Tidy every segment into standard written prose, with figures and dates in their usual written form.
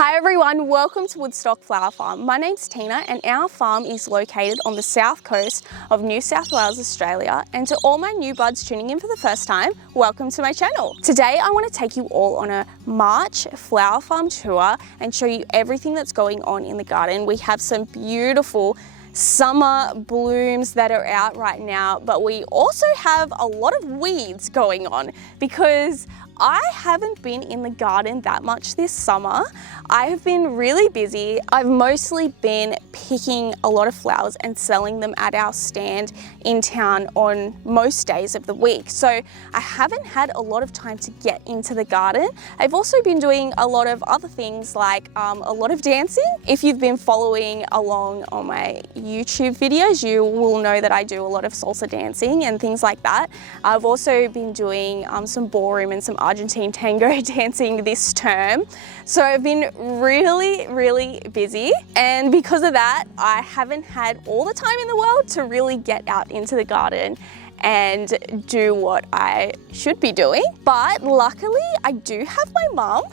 Hi everyone, welcome to Woodstock Flower Farm. My name's Tina and our farm is located on the south coast of New South Wales, Australia. And to all my new buds tuning in for the first time, welcome to my channel. Today I want to take you all on a March flower farm tour and show you everything that's going on in the garden. We have some beautiful summer blooms that are out right now, but we also have a lot of weeds going on because I haven't been in the garden that much this summer. I have been really busy. I've mostly been picking a lot of flowers and selling them at our stand in town on most days of the week. So I haven't had a lot of time to get into the garden. I've also been doing a lot of other things like a lot of dancing. If you've been following along on my YouTube videos, you will know that I do a lot of salsa dancing and things like that. I've also been doing some ballroom and some Argentine tango dancing this term. So I've been really busy, and because of that I haven't had all the time in the world to really get out into the garden and do what I should be doing. But luckily I do have my mum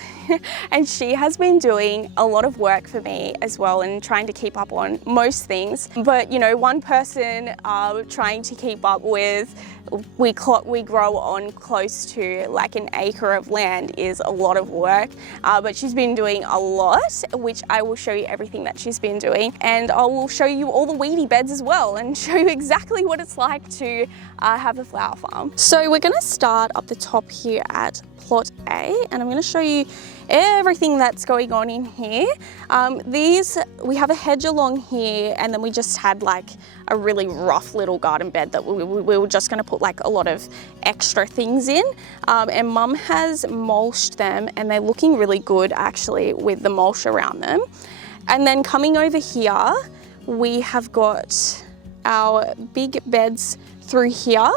and she has been doing a lot of work for me as well and trying to keep up on most things. But you know, one person trying to keep up with, we grow on close to like an acre of land is a lot of work, but she's been doing a lot, which I will show you everything that she's been doing, and I will show you all the weedy beds as well and show you exactly what it's like to have a flower farm. So we're going to start up the top here at plot A, and I'm going to show you everything that's going on in here. We have a hedge along here, and then we just had like a really rough little garden bed that we were just going to put like a lot of extra things in, and Mum has mulched them and they're looking really good actually with the mulch around them. And then coming over here we have got our big beds through here.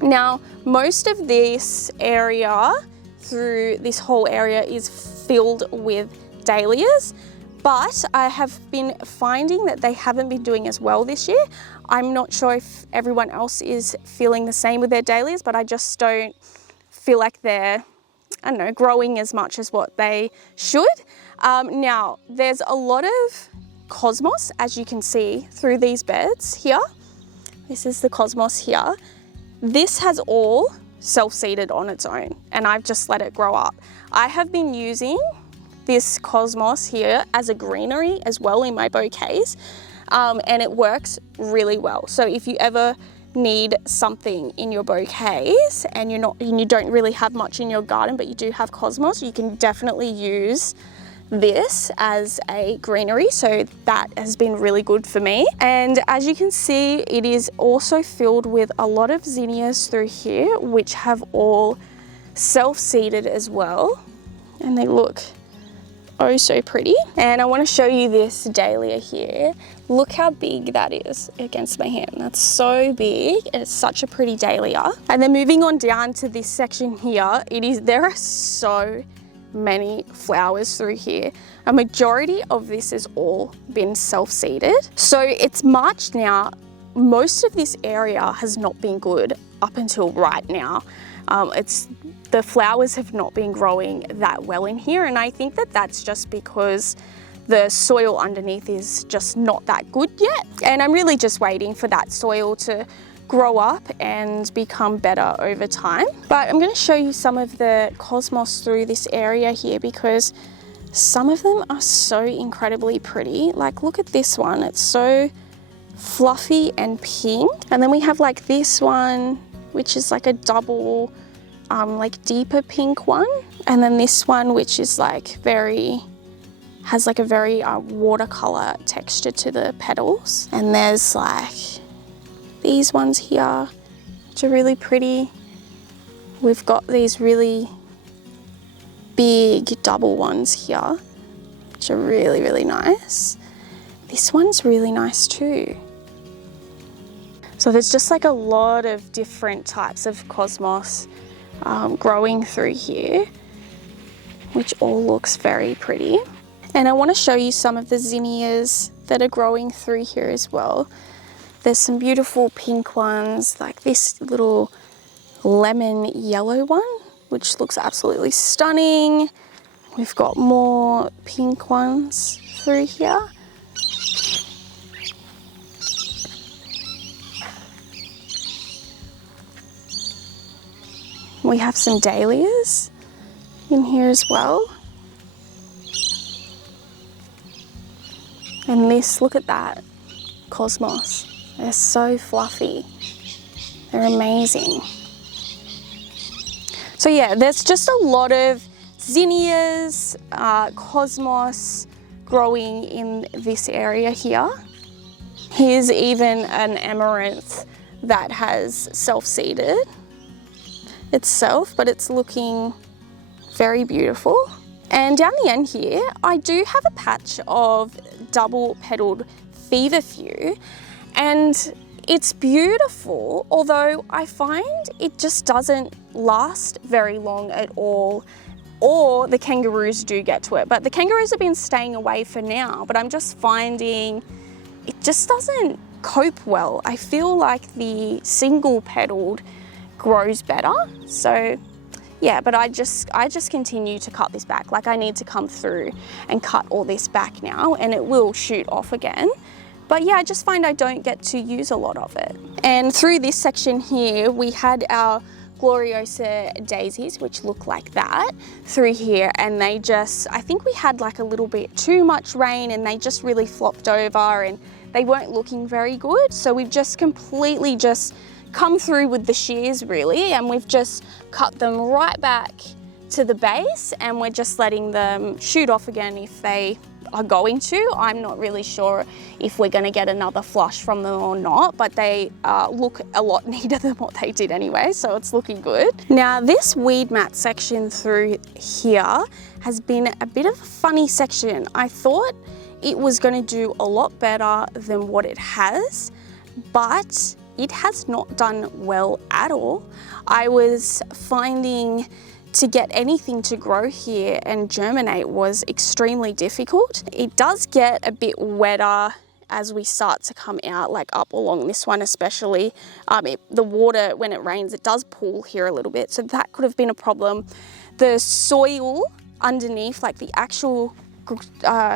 Now most of this area, through this whole area, is filled with dahlias, but I have been finding that they haven't been doing as well this year. I'm not sure if everyone else is feeling the same with their dahlias, but I just don't feel like they're, I don't know, growing as much as what they should. Now there's a lot of cosmos, as you can see through these beds here. This is the cosmos here. This has all self-seeded on its own and I've just let it grow up. I have been using this cosmos here as a greenery as well in my bouquets, and it works really well. So if you ever need something in your bouquets and you don't really have much in your garden but you do have cosmos, you can definitely use this as a greenery. So that has been really good for me. And as you can see, it is also filled with a lot of zinnias through here, which have all self-seeded as well, and they look oh so pretty. And I want to show you this dahlia here. Look how big that is against my hand. That's so big. It's such a pretty dahlia. And then moving on down to this section here, there are so many flowers through here. A majority of this has all been self-seeded. So it's March now. Most of this area has not been good up until right now. The flowers have not been growing that well in here, and I think that that's just because the soil underneath is just not that good yet. And I'm really just waiting for that soil to grow up and become better over time. But I'm going to show you some of the cosmos through this area here because some of them are so incredibly pretty. Like look at this one, it's so fluffy and pink. And then we have like this one, which is like a double like deeper pink one, and then this one which is like has like a very watercolor texture to the petals. And there's like these ones here which are really pretty. We've got these really big double ones here which are really nice. This one's really nice too. So there's just like a lot of different types of cosmos growing through here, which all looks very pretty. And I want to show you some of the zinnias that are growing through here as well. There's some beautiful pink ones, like this little lemon yellow one, which looks absolutely stunning. We've got more pink ones through here. We have some dahlias in here as well. And this, look at that, cosmos. They're so fluffy. They're amazing. So yeah, there's just a lot of zinnias, cosmos growing in this area here. Here's even an amaranth that has self-seeded itself, but it's looking very beautiful. And down the end here, I do have a patch of double-petaled feverfew, and it's beautiful, although I find it just doesn't last very long at all, or the kangaroos do get to it. But the kangaroos have been staying away for now, but I'm just finding it just doesn't cope well. I feel like the single-petaled grows better. So yeah, but I just continue to cut this back. Like, I need to come through and cut all this back now, and it will shoot off again. But yeah, I just find I don't get to use a lot of it. And through this section here, we had our Gloriosa daisies, which look like that through here, and they just, I think we had like a little bit too much rain and they just really flopped over and they weren't looking very good. So we've just completely just come through with the shears really, and we've just cut them right back to the base, and we're just letting them shoot off again if they are going to. I'm not really sure if we're going to get another flush from them or not, but they look a lot neater than what they did anyway, so it's looking good. Now this weed mat section through here has been a bit of a funny section. I thought it was going to do a lot better than what it has, but it has not done well at all. I was finding to get anything to grow here and germinate was extremely difficult. It does get a bit wetter as we start to come out, like up along this one especially. The water, when it rains, it does pool here a little bit, so that could have been a problem. The soil underneath, like the actual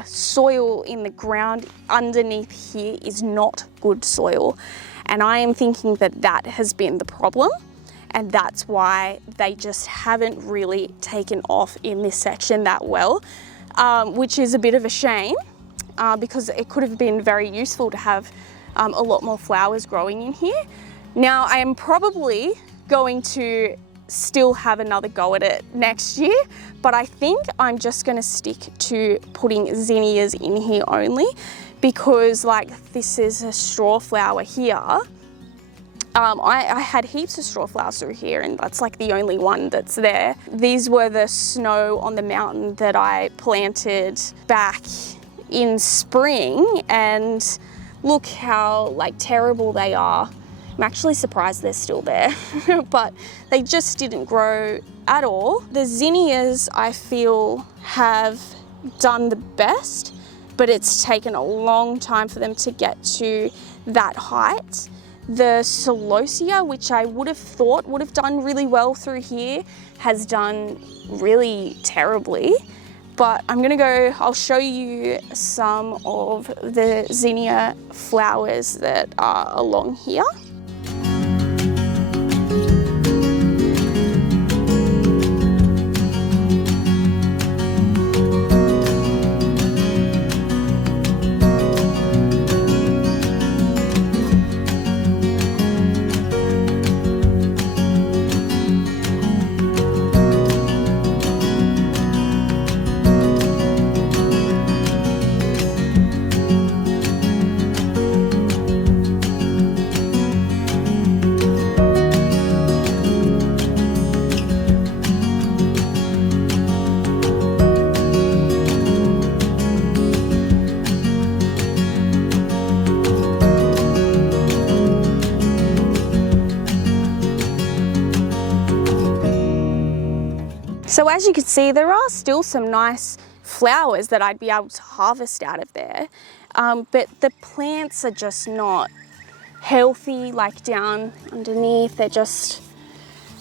soil in the ground underneath here is not good soil. And I am thinking that that has been the problem. And that's why they just haven't really taken off in this section that well, which is a bit of a shame because it could have been very useful to have a lot more flowers growing in here. Now I am probably going to still have another go at it next year, but I think I'm just going to stick to putting zinnias in here only, because like this is a straw flower here. I had heaps of straw flowers through here, and that's like the only one that's there. These were the snow on the mountain that I planted back in spring, and look how like terrible they are. I'm actually surprised they're still there, but they just didn't grow at all. The zinnias I feel have done the best, but it's taken a long time for them to get to that height. The celosia, which I would have thought would have done really well through here, has done really terribly. But I'm gonna go, I'll show you some of the zinnia flowers that are along here. So as you can see, there are still some nice flowers that I'd be able to harvest out of there, but the plants are just not healthy, like down underneath. They're just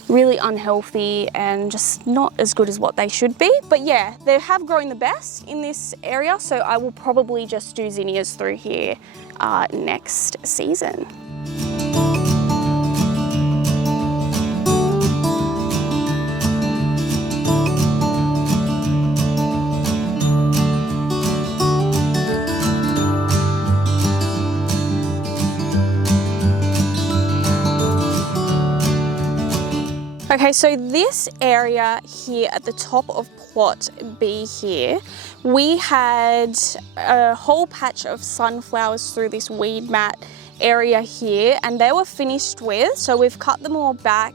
really unhealthy and just not as good as what they should be. But yeah, they have grown the best in this area, so I will probably just do zinnias through here next season. Okay, so this area here at the top of plot B here, we had a whole patch of sunflowers through this weed mat area here, and they were finished with, so we've cut them all back.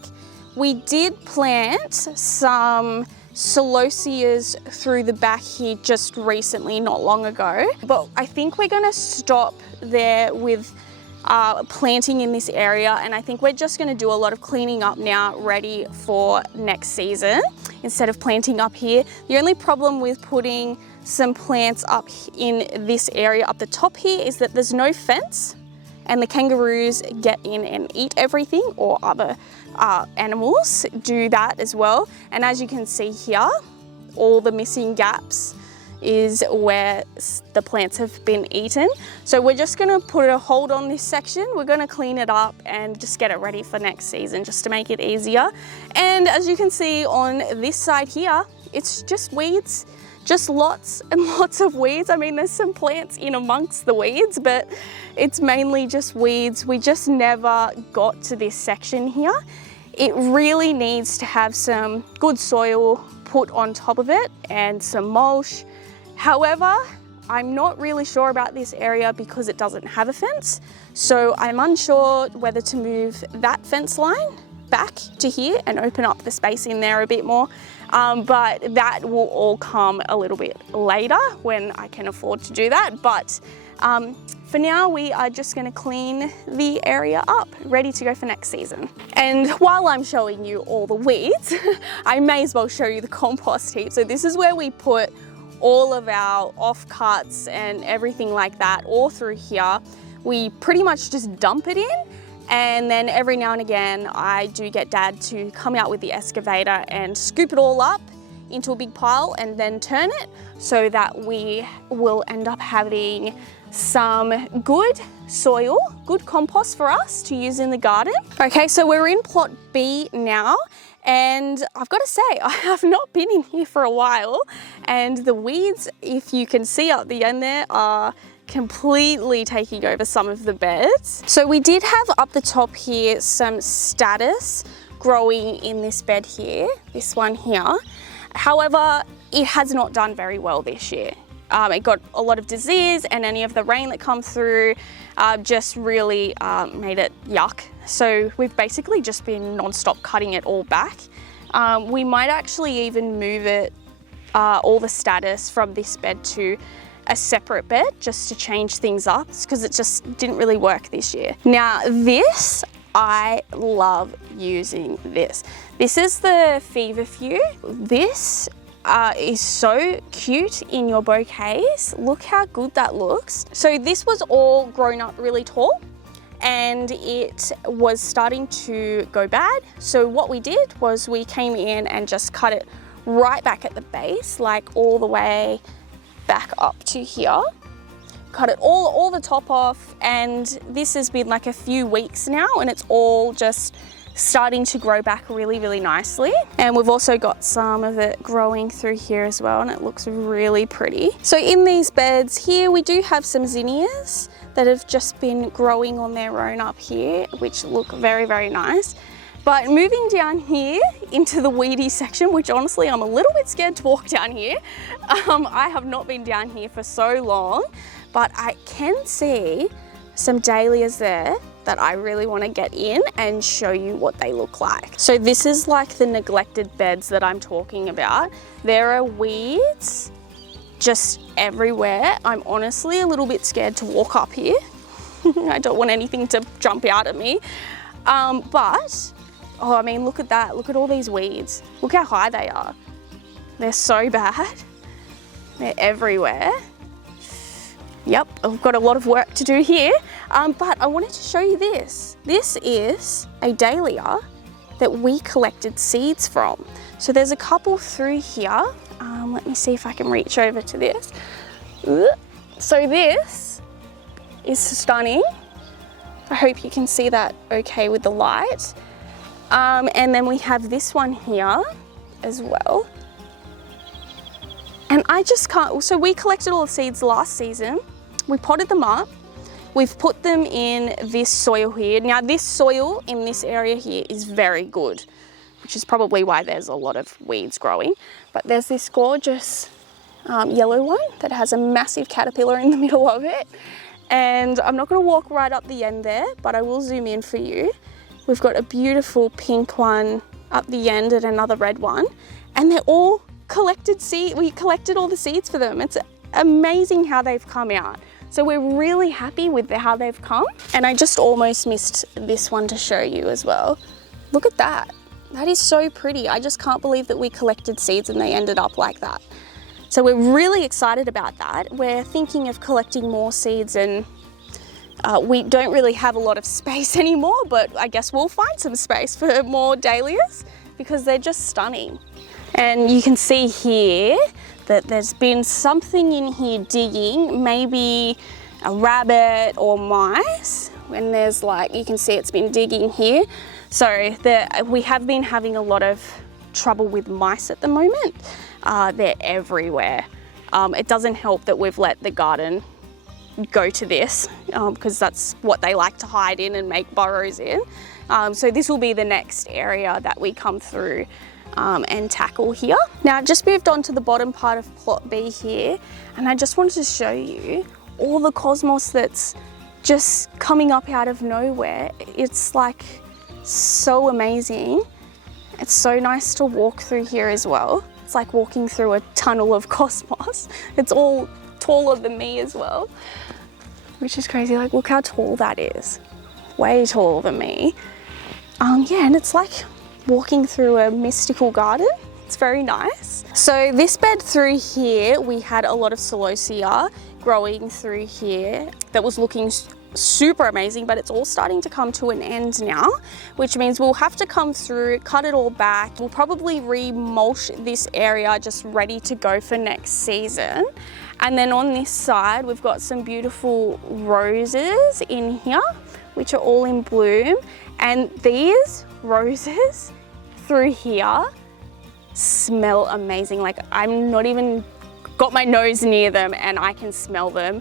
We did plant some Salvias through the back here just recently, not long ago, but I think we're gonna stop there with planting in this area, and I think we're just going to do a lot of cleaning up now, ready for next season, instead of planting up here. The only problem with putting some plants up in this area up the top here is that there's no fence, and the kangaroos get in and eat everything, or other animals do that as well. And as you can see here, all the missing gaps is where the plants have been eaten. So we're just gonna put a hold on this section. We're gonna clean it up and just get it ready for next season, just to make it easier. And as you can see on this side here, it's just weeds, just lots and lots of weeds. I mean, there's some plants in amongst the weeds, but it's mainly just weeds. We just never got to this section here. It really needs to have some good soil put on top of it and some mulch. However, I'm not really sure about this area because it doesn't have a fence. So I'm unsure whether to move that fence line back to here and open up the space in there a bit more. But that will all come a little bit later when I can afford to do that. But for now, we are just gonna clean the area up, ready to go for next season. And while I'm showing you all the weeds, I may as well show you the compost heap. So this is where we put all of our offcuts and everything like that all through here. We pretty much just dump it in, and then every now and again I do get Dad to come out with the excavator and scoop it all up into a big pile and then turn it, so that we will end up having some good soil, good compost for us to use in the garden. Okay, so we're in plot B now, and I've got to say, I have not been in here for a while, and the weeds, if you can see up the end there, are completely taking over some of the beds. So we did have up the top here some statice growing in this bed here, this one here. However, it has not done very well this year. It got a lot of disease, and any of the rain that come through just really made it yuck. So we've basically just been non-stop cutting it all back. We might actually even move it, all the statice from this bed to a separate bed, just to change things up, because it just didn't really work this year. Now this, I love using this. This is the feverfew. This is so cute in your bouquets. Look how good that looks. So this was all grown up really tall, and it was starting to go bad. So what we did was we came in and just cut it right back at the base, like all the way back up to here. Cut it all the top off, and this has been like a few weeks now, and it's all just starting to grow back really nicely. And we've also got some of it growing through here as well, and it looks really pretty. So in these beds here, we do have some zinnias that have just been growing on their own up here, which look very nice. But moving down here into the weedy section, which honestly I'm a little bit scared to walk down here. I have not been down here for so long, but I can see some dahlias there that I really want to get in and show you what they look like. So this is like the neglected beds that I'm talking about. There are weeds just everywhere. I'm honestly a little bit scared to walk up here. I don't want anything to jump out at me. But, oh, I mean, look at that. Look at all these weeds. Look how high they are. They're so bad. They're everywhere. Yep, I've got a lot of work to do here, but I wanted to show you this. This is a dahlia that we collected seeds from. So there's a couple through here. Let me see if I can reach over to this. So this is stunning. I hope you can see that okay with the light. And then we have this one here as well. And I just can't, so we collected all the seeds last season. We potted them up. We've put them in this soil here. Now this soil in this area here is very good, which is probably why there's a lot of weeds growing. But there's this gorgeous yellow one that has a massive caterpillar in the middle of it. And I'm not gonna walk right up the end there, but I will zoom in for you. We've got a beautiful pink one up the end and another red one. And they're all collected seed. We collected all the seeds for them. It's amazing how they've come out. So we're really happy with how they've come. And I just almost missed this one to show you as well. Look at that. That is so pretty. I just can't believe that we collected seeds and they ended up like that. So we're really excited about that. We're thinking of collecting more seeds, and we don't really have a lot of space anymore, but I guess we'll find some space for more dahlias because they're just stunning. And you can see here that there's been something in here digging, maybe a rabbit or mice. When there's like, you can see it's been digging here. So we have been having a lot of trouble with mice at the moment. They're everywhere. It doesn't help that we've let the garden go to this because that's what they like to hide in and make burrows in. So this will be the next area that we come through and tackle here. Now I've just moved on to the bottom part of plot B here, and I just wanted to show you all the cosmos that's just coming up out of nowhere. It's like so amazing. It's so nice to walk through here as well. It's like walking through a tunnel of cosmos. It's all taller than me as well, which is crazy. Like, look how tall that is. Way taller than me. Yeah, and it's like walking through a mystical garden. It's very nice. So this bed through here, we had a lot of celosia growing through here that was looking super amazing, but it's all starting to come to an end now, which means we'll have to come through, cut it all back. We'll probably re-mulch this area just ready to go for next season. And then on this side, we've got some beautiful roses in here, which are all in bloom. And these roses through here smell amazing. Like, I'm not even got my nose near them and I can smell them.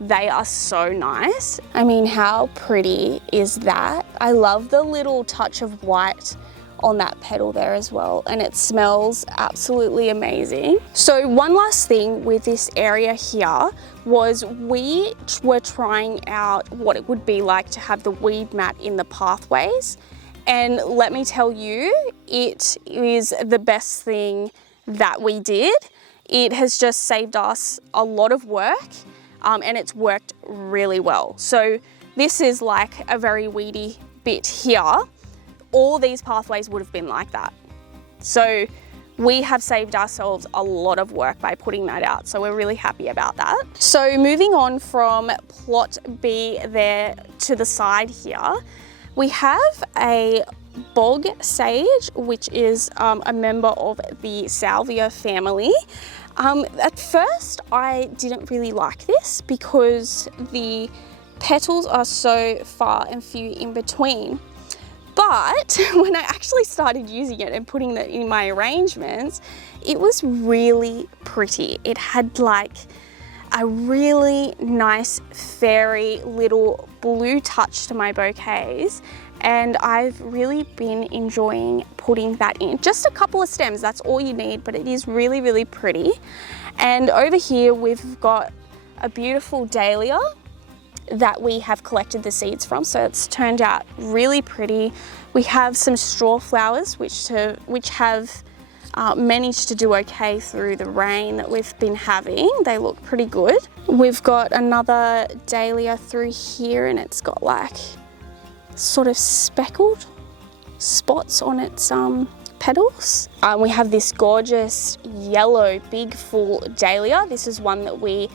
They are so nice. I mean, how pretty is that? I love the little touch of white on that petal there as well, and it smells absolutely amazing. So one last thing with this area here was we were trying out what it would be like to have the weed mat in the pathways, and let me tell you, it is the best thing that we did. It has just saved us a lot of work, and it's worked really well. So this is like a very weedy bit here. All these pathways would have been like that. So we have saved ourselves a lot of work by putting that out. So we're really happy about that. So moving on from plot B there to the side here, we have a bog sage, which is a member of the Salvia family. At first, I didn't really like this because the petals are so far and few in between. But when I actually started using it and putting it in my arrangements, it was really pretty. It had like a really nice fairy little blue touch to my bouquets, and I've really been enjoying putting that in. Just a couple of stems, that's all you need, but it is really, really pretty. And over here we've got a beautiful dahlia that we have collected the seeds from, so it's turned out really pretty. We have some straw flowers which have managed to do okay through the rain that we've been having. They look pretty good. We've got another dahlia through here, and it's got like sort of speckled spots on its petals. We have this gorgeous yellow big full dahlia. This is one that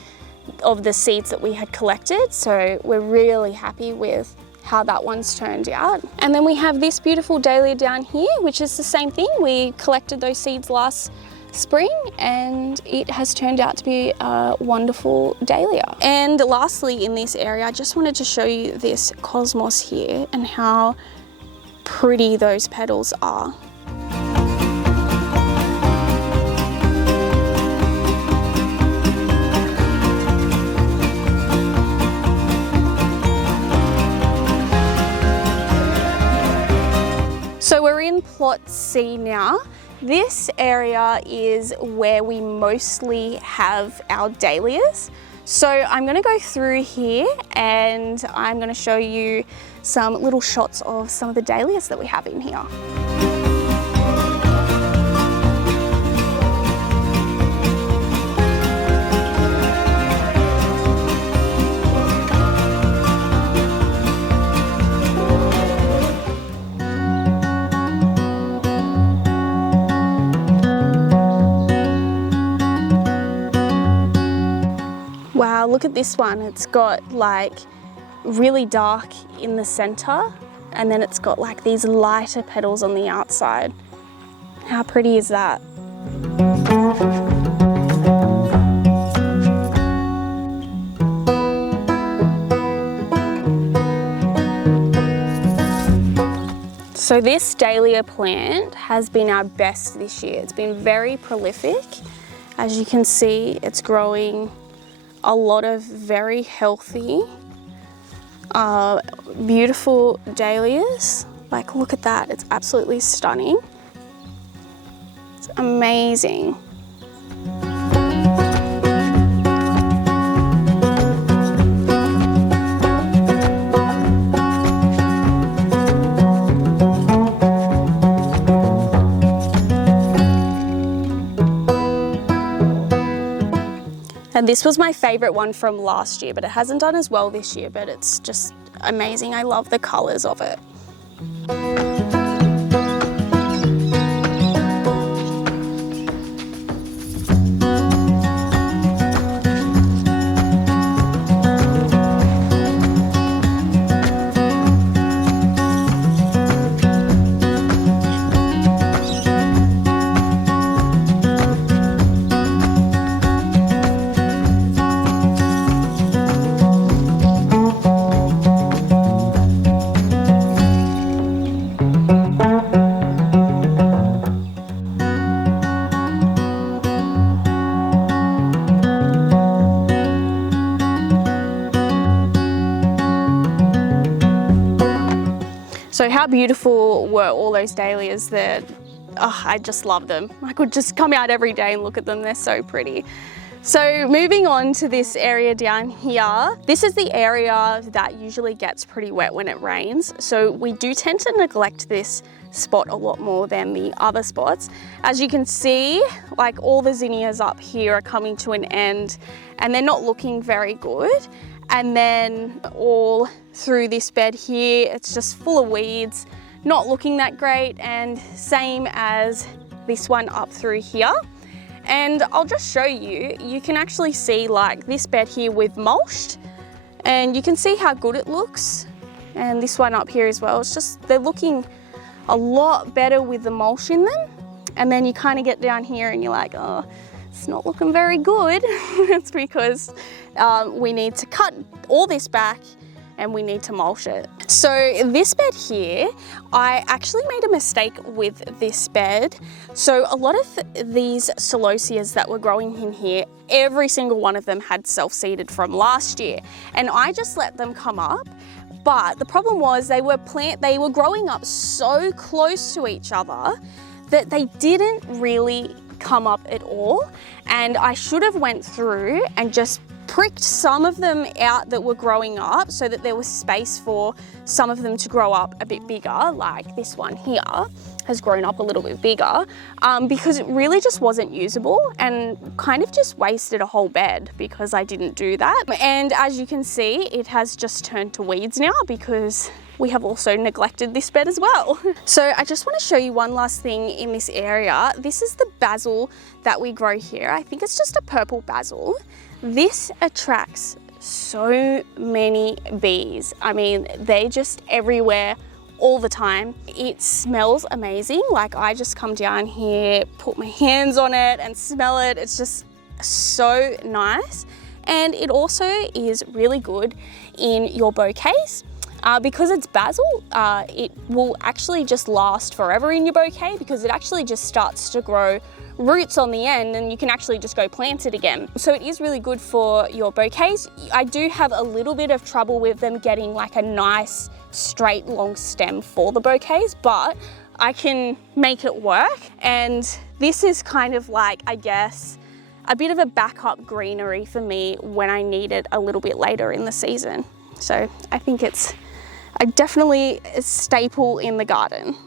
of the seeds that we had collected, so we're really happy with how that one's turned out. And then we have this beautiful dahlia down here, which is the same thing. We collected those seeds last spring and it has turned out to be a wonderful dahlia. And lastly, in this area, I just wanted to show you this cosmos here and how pretty those petals are. So we're in plot C now. This area is where we mostly have our dahlias. So I'm going to go through here and I'm going to show you some little shots of some of the dahlias that we have in here. Wow, look at this one. It's got like really dark in the center and then it's got like these lighter petals on the outside. How pretty is that? So this dahlia plant has been our best this year. It's been very prolific. As you can see, it's growing a lot of very healthy, beautiful dahlias. Like, look at that, it's absolutely stunning. It's amazing. And this was my favourite one from last year, but it hasn't done as well this year, but it's just amazing. I love the colours of it. So how beautiful were all those dahlias that, oh, I just love them. I could just come out every day and look at them, they're so pretty. So moving on to this area down here, this is the area that usually gets pretty wet when it rains. So we do tend to neglect this spot a lot more than the other spots. As you can see, like all the zinnias up here are coming to an end and they're not looking very good. And then all through this bed here, it's just full of weeds, not looking that great, and same as this one up through here. And I'll just show you, you can actually see like this bed here we've mulched and you can see how good it looks. And this one up here as well, it's just, they're looking a lot better with the mulch in them. And then you kind of get down here and you're like, oh, it's not looking very good. It's because we need to cut all this back and we need to mulch it. So this bed here, I actually made a mistake with this bed. So a lot of these celosias that were growing in here, every single one of them had self-seeded from last year. And I just let them come up. But the problem was they were growing up so close to each other that they didn't really come up at all. And I should have went through and just pricked some of them out that were growing up so that there was space for some of them to grow up a bit bigger, like this one here has grown up a little bit bigger, because it really just wasn't usable and kind of just wasted a whole bed because I didn't do that. And as you can see, it has just turned to weeds now because we have also neglected this bed as well. So I just want to show you one last thing in this area. This is the basil that we grow here. I think it's just a purple basil. This attracts so many bees. I mean, they're just everywhere all the time. It smells amazing. Like, I just come down here, put my hands on it and smell it. It's just so nice. And it also is really good in your bouquets. Because it's basil, it will actually just last forever in your bouquet because it actually just starts to grow roots on the end and you can actually just go plant it again. So it is really good for your bouquets. I do have a little bit of trouble with them getting like a nice straight long stem for the bouquets, but I can make it work. And this is kind of like, I guess, a bit of a backup greenery for me when I need it a little bit later in the season. So I think it's definitely a staple in the garden.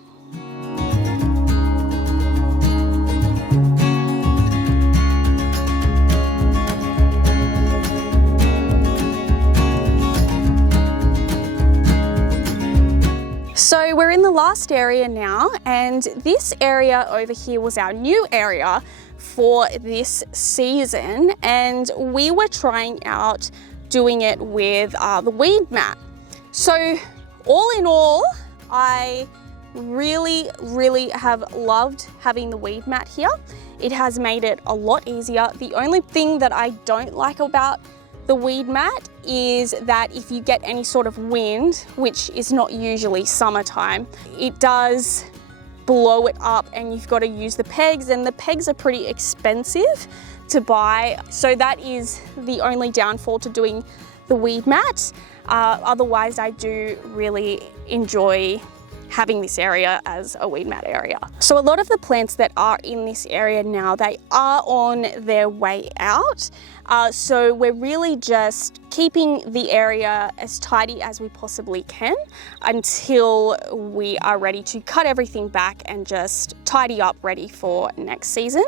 So we're in the last area now, and this area over here was our new area for this season, and we were trying out doing it with the weed mat. So all in all, I really have loved having the weed mat here. It has made it a lot easier. The only thing that I don't like about the weed mat is that if you get any sort of wind, which is not usually summertime, it does blow it up and you've got to use the pegs, and the pegs are pretty expensive to buy. So that is the only downfall to doing the weed mat. Otherwise, I do really enjoy having this area as a weed mat area. So a lot of the plants that are in this area now, they are on their way out. So we're really just keeping the area as tidy as we possibly can until we are ready to cut everything back and just tidy up, ready for next season.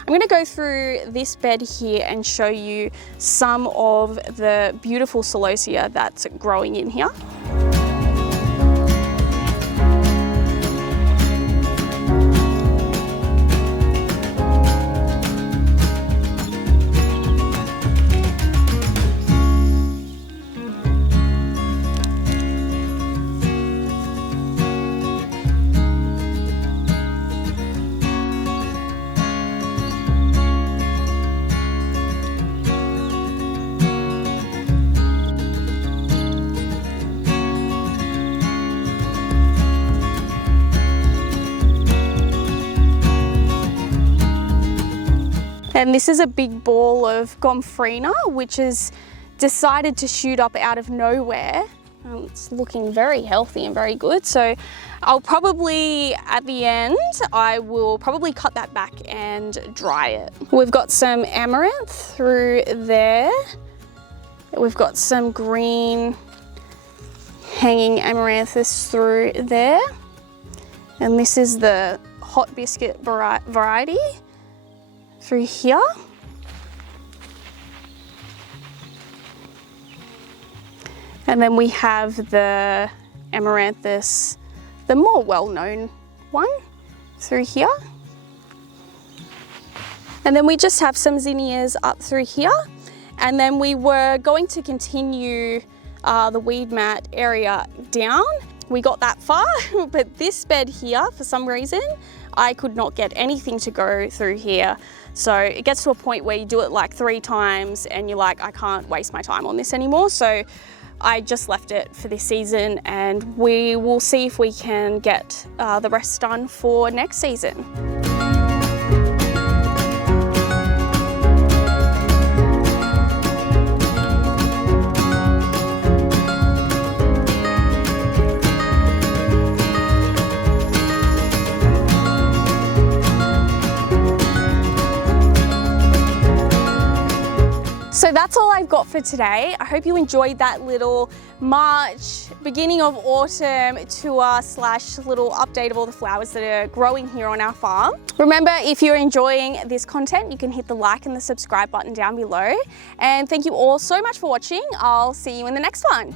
I'm going to go through this bed here and show you some of the beautiful celosia that's growing in here. And this is a big ball of gomphrena, which has decided to shoot up out of nowhere. It's looking very healthy and very good. So I'll probably, at the end, I will probably cut that back and dry it. We've got some amaranth through there. We've got some green hanging amaranthus through there. And this is the hot biscuit variety through here. And then we have the amaranthus, the more well-known one, through here. And then we just have some zinnias up through here. And then we were going to continue the weed mat area down. We got that far, but this bed here, for some reason, I could not get anything to go through here. So it gets to a point where you do it like 3 times and you're like, I can't waste my time on this anymore. So I just left it for this season, and we will see if we can get the rest done for next season. So that's all I've got for today. I hope you enjoyed that little March, beginning of autumn tour slash little update of all the flowers that are growing here on our farm. Remember, if you're enjoying this content, you can hit the like and the subscribe button down below. And thank you all so much for watching. I'll see you in the next one.